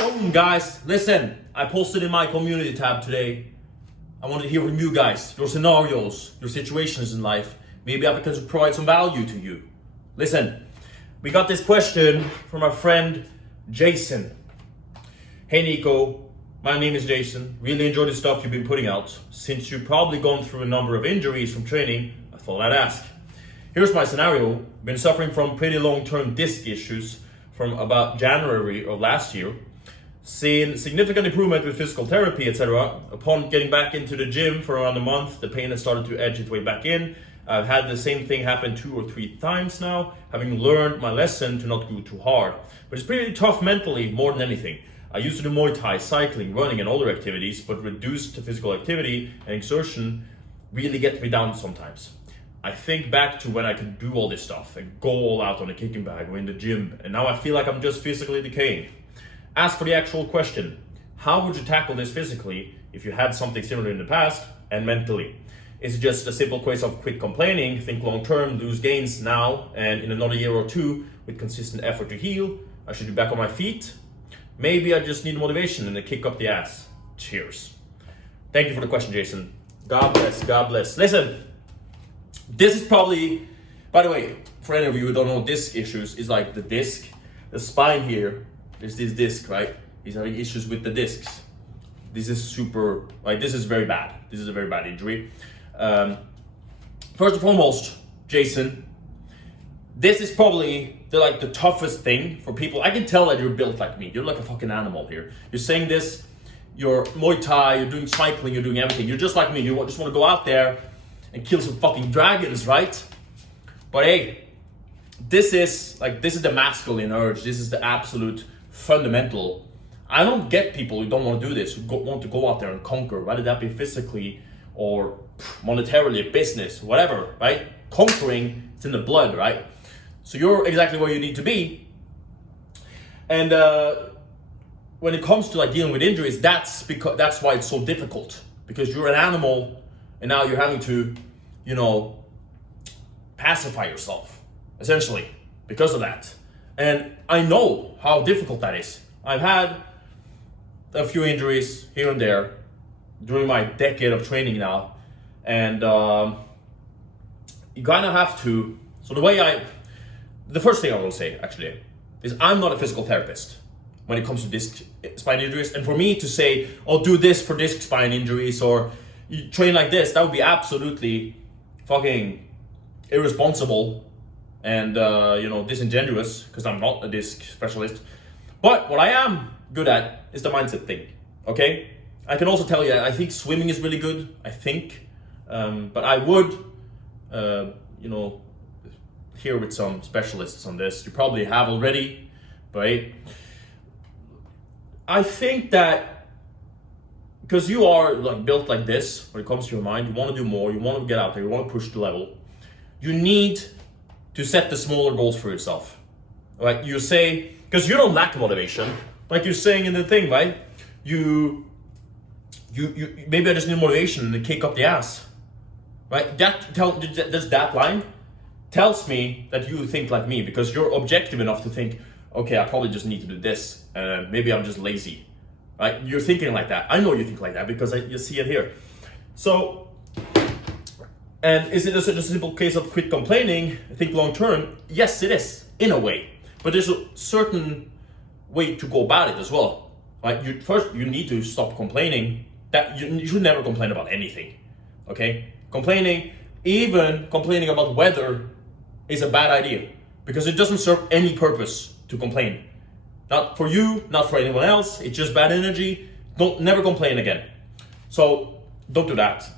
Boom, guys. Listen, I posted in my community tab today. I wanted to hear from you guys, your scenarios, your situations in life. Maybe I can provide some value to you. Listen, we got this question from our friend Jason. Hey Nico, my name is Jason. Really enjoy the stuff you've been putting out. Since you've probably gone through a number of injuries from training, I thought I'd ask. Here's my scenario. Been suffering from pretty long-term disc issues from about January of last year. Seen significant improvement with physical therapy, etc. Upon getting back into the gym for around a month, the pain has started to edge its way back in. I've had the same thing happen 2 or 3 times now, having learned my lesson to not go too hard. But it's pretty tough mentally more than anything. I used to do Muay Thai, cycling, running and other activities, but reduced physical activity and exertion really get me down sometimes. I think back to when I could do all this stuff and go all out on a kicking bag or in the gym, and now I feel like I'm just physically decaying. As for the actual question, how would you tackle this physically if you had something similar in the past and mentally? Is it just a simple case of quit complaining, think long term, lose gains now and in another year or 2 with consistent effort to heal? I should be back on my feet? Maybe I just need motivation and a kick up the ass. Cheers. Thank you for the question, Jason. God bless, God bless. Listen, this is probably, by the way, for any of you who don't know disc issues, is like the disc, the spine here. There's this disc, right? He's having issues with the discs. This is super, like this is very bad. This is a very bad injury. First and foremost, Jason, this is probably the toughest thing for people. I can tell that you're built like me. You're like a fucking animal here. You're saying this, you're Muay Thai, you're doing cycling, you're doing everything. You're just like me. You just want to go out there and kill some fucking dragons, right? But hey, this is the masculine urge. This is the absolute fundamental. I don't get people who don't want to do this, who want to go out there and conquer, whether that be physically or monetarily, a business, whatever, right? Conquering, it's in the blood, right? So you're exactly where you need to be. And when it comes to like dealing with injuries, that's why it's so difficult, because you're an animal and now you're having to, pacify yourself, essentially, because of that. And I know how difficult that is. I've had a few injuries here and there during my decade of training now. And you kind of have to, so the first thing I will say actually is I'm not a physical therapist when it comes to disc spine injuries. And for me to say, oh, do this for disc spine injuries or you train like this, that would be absolutely fucking irresponsible and disingenuous, because I'm not a disc specialist. But what I am good at is the mindset thing, okay? I can also tell you, I think swimming is really good, but I would, hear with some specialists on this. You probably have already, right? I think that because you are built like this, when it comes to your mind, you want to do more, you want to get out there, you want to push the level, you need to set the smaller goals for yourself, right? You say, because you don't lack motivation, like you're saying in the thing, right? You maybe I just need motivation and kick up the ass, right? That line tells me that you think like me, because you're objective enough to think, okay, I probably just need to do this, maybe I'm just lazy, right? You're thinking like that. I know you think like that because you see it here. So, and is it just a simple case of quit complaining, think long term? Yes, it is, in a way. But there's a certain way to go about it as well, right? You need to stop complaining. That you should never complain about anything, okay? Even complaining about weather is a bad idea, because it doesn't serve any purpose to complain. Not for you, not for anyone else. It's just bad energy. Never complain again. So don't do that.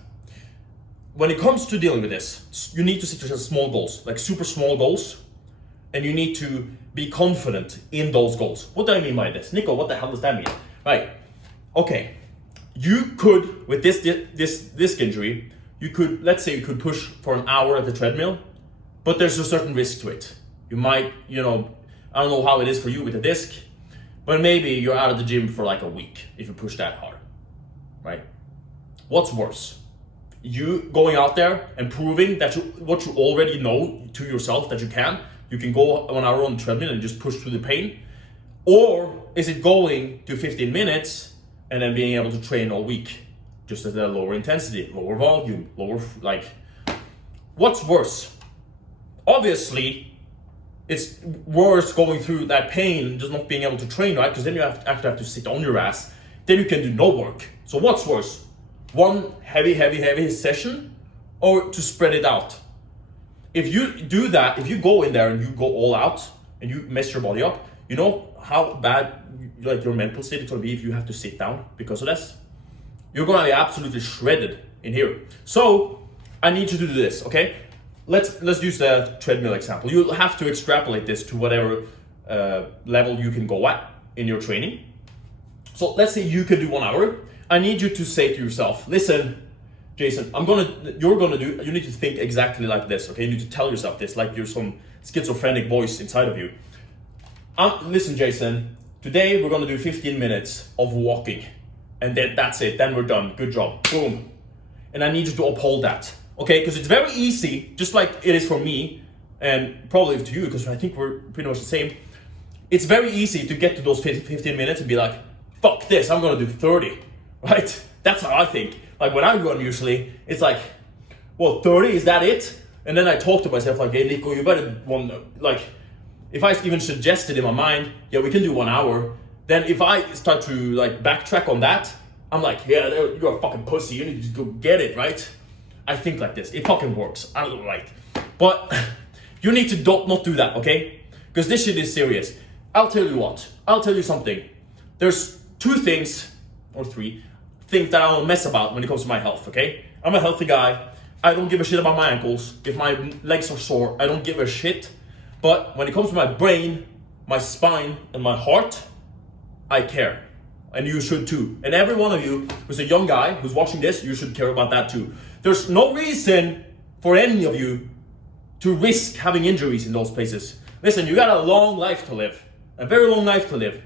When it comes to dealing with this, you need to set yourself small goals, like super small goals, and you need to be confident in those goals. What do I mean by this? Nico, what the hell does that mean? Right, okay. You could, with this disc injury, let's say you could push for an hour at the treadmill, but there's a certain risk to it. You might, I don't know how it is for you with the disc, but maybe you're out of the gym for like a week if you push that hard, right? What's worse? You going out there and proving that what you already know to yourself that you can go 1 hour on the treadmill and just push through the pain, Or is it going to 15 minutes and then being able to train all week, just at a lower intensity, lower volume, what's worse? Obviously, it's worse going through that pain, just not being able to train, right? Because then you actually have to sit on your ass. Then you can do no work. So what's worse? One heavy session, or to spread it out? If you do that, if you go in there and you go all out and you mess your body up, you know how bad your mental state is going to be if you have to sit down because of this? You're going to be absolutely shredded in here. So I need you to do this, okay? Let's use the treadmill example. You'll have to extrapolate this to whatever level you can go at in your training. So let's say you can do 1 hour. I need you to say to yourself, listen, Jason, you need to think exactly like this, okay? You need to tell yourself this, like you're some schizophrenic voice inside of you. Listen, Jason, today we're gonna do 15 minutes of walking, and then that's it, then we're done, good job, boom. And I need you to uphold that, okay? Because it's very easy, just like it is for me, and probably to you, because I think we're pretty much the same. It's very easy to get to those 15 minutes and be like, fuck this, I'm gonna do 30, right? That's how I think. Like when I run usually, it's like, well, 30, is that it? And then I talk to myself like, hey Nico, you better if I even suggested in my mind, yeah, we can do 1 hour, then if I start to like backtrack on that, I'm like, yeah, you're a fucking pussy, you need to just go get it, right? I think like this, it fucking works, I don't know, right? But you need to not do that, okay? Because this shit is serious. I'll tell you something. There's 2 things, or 3 things that I don't mess about when it comes to my health, okay? I'm a healthy guy. I don't give a shit about my ankles. If my legs are sore, I don't give a shit. But when it comes to my brain, my spine, and my heart, I care. And you should too. And every one of you who's a young guy who's watching this, you should care about that too. There's no reason for any of you to risk having injuries in those places. Listen, you got a long life to live. A very long life to live.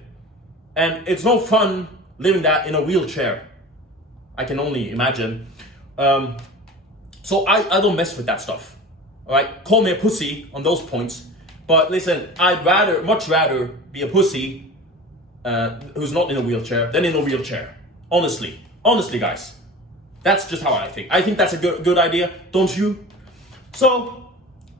And it's no fun living that in a wheelchair. I can only imagine. So I don't mess with that stuff. All right, call me a pussy on those points. But listen, I'd much rather be a pussy who's not in a wheelchair than in a wheelchair. Honestly, guys. That's just how I think. I think that's a good idea, don't you? So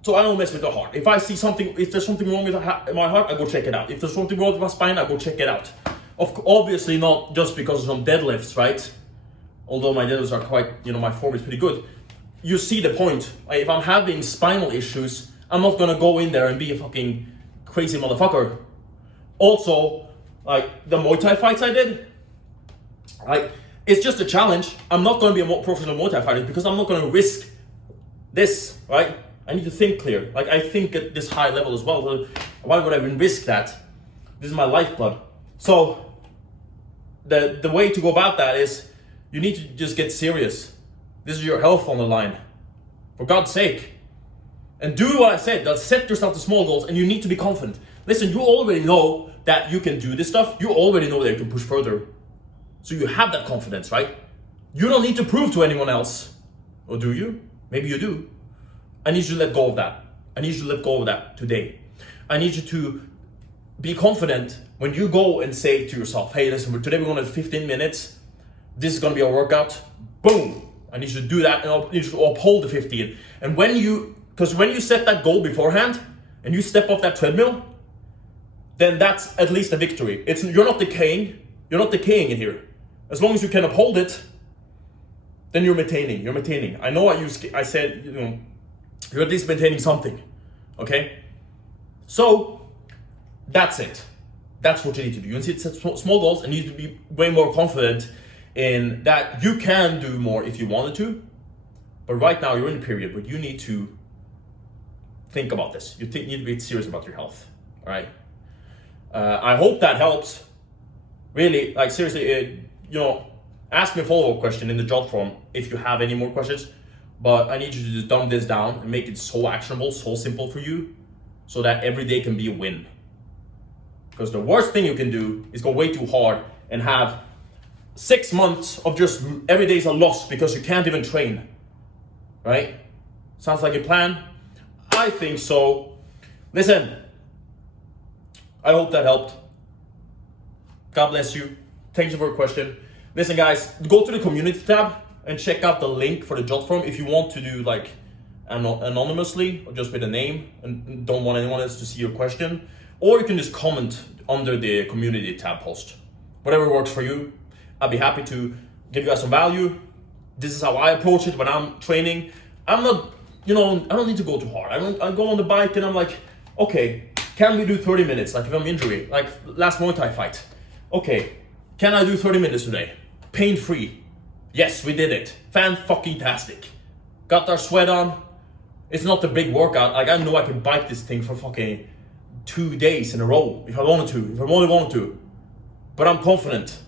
I don't mess with the heart. If I see something, if there's something wrong with my heart, I go check it out. If there's something wrong with my spine, I go check it out. Obviously not just because of some deadlifts, right? Although my deadlifts are quite, my form is pretty good. You see the point. If I'm having spinal issues, I'm not gonna go in there and be a fucking crazy motherfucker. Also, like the Muay Thai fights I did, it's just a challenge. I'm not gonna be a professional Muay Thai fighter because I'm not gonna risk this, right? I need to think clear. Like I think at this high level as well. So why would I even risk that? This is my lifeblood. So the way to go about that is you need to just get serious. This is your health on the line. For God's sake. And do what I said. Set yourself to small goals and you need to be confident. Listen, you already know that you can do this stuff. You already know that you can push further. So you have that confidence, right? You don't need to prove to anyone else. Or do you? Maybe you do. I need you to let go of that. I need you to let go of that today. I need you to be confident when you go and say to yourself, hey, listen, today we're going to have 15 minutes. This is going to be our workout. Boom. I need you to do that and I need you to uphold the 15. And because when you set that goal beforehand and you step off that treadmill, then that's at least a victory. You're not decaying. You're not decaying in here. As long as you can uphold it, then you're maintaining. You're maintaining. I know I said, you're at least maintaining something. Okay? So that's it. That's what you need to do. You need to set small goals and you need to be way more confident in that you can do more if you wanted to. But right now you're in a period where you need to think about this. You need to be serious about your health. All right? I hope that helps. Really, like seriously, ask me a follow-up question in the Jotform if you have any more questions. But I need you to just dumb this down and make it so actionable, so simple for you, so that every day can be a win. Because the worst thing you can do is go way too hard and have 6 months of just every day is a loss because you can't even train. Right? Sounds like a plan? I think so. Listen, I hope that helped. God bless you. Thank you for your question. Listen, guys, go to the community tab and check out the link for the Jotform if you want to do like anonymously or just with a name and don't want anyone else to see your question. Or you can just comment under the community tab post. Whatever works for you. I'll be happy to give you guys some value. This is how I approach it when I'm training. I'm not, I don't need to go too hard. I go on the bike and I'm like, okay, can we do 30 minutes? Like if I'm injured, like last Muay Thai fight. Okay, can I do 30 minutes today? Pain-free. Yes, we did it. Fan-fucking-tastic. Got our sweat on. It's not a big workout. Like I know I can bike this thing for fucking 2 days in a row if I wanted to, if I really wanted to. But I'm confident.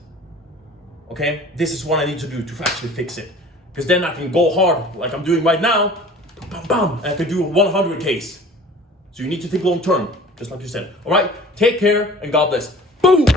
Okay, this is what I need to do to actually fix it. Because then I can go hard like I'm doing right now. Bam, bam, and I can do 100 Ks. So you need to think long term, just like you said. All right, take care and God bless. Boom.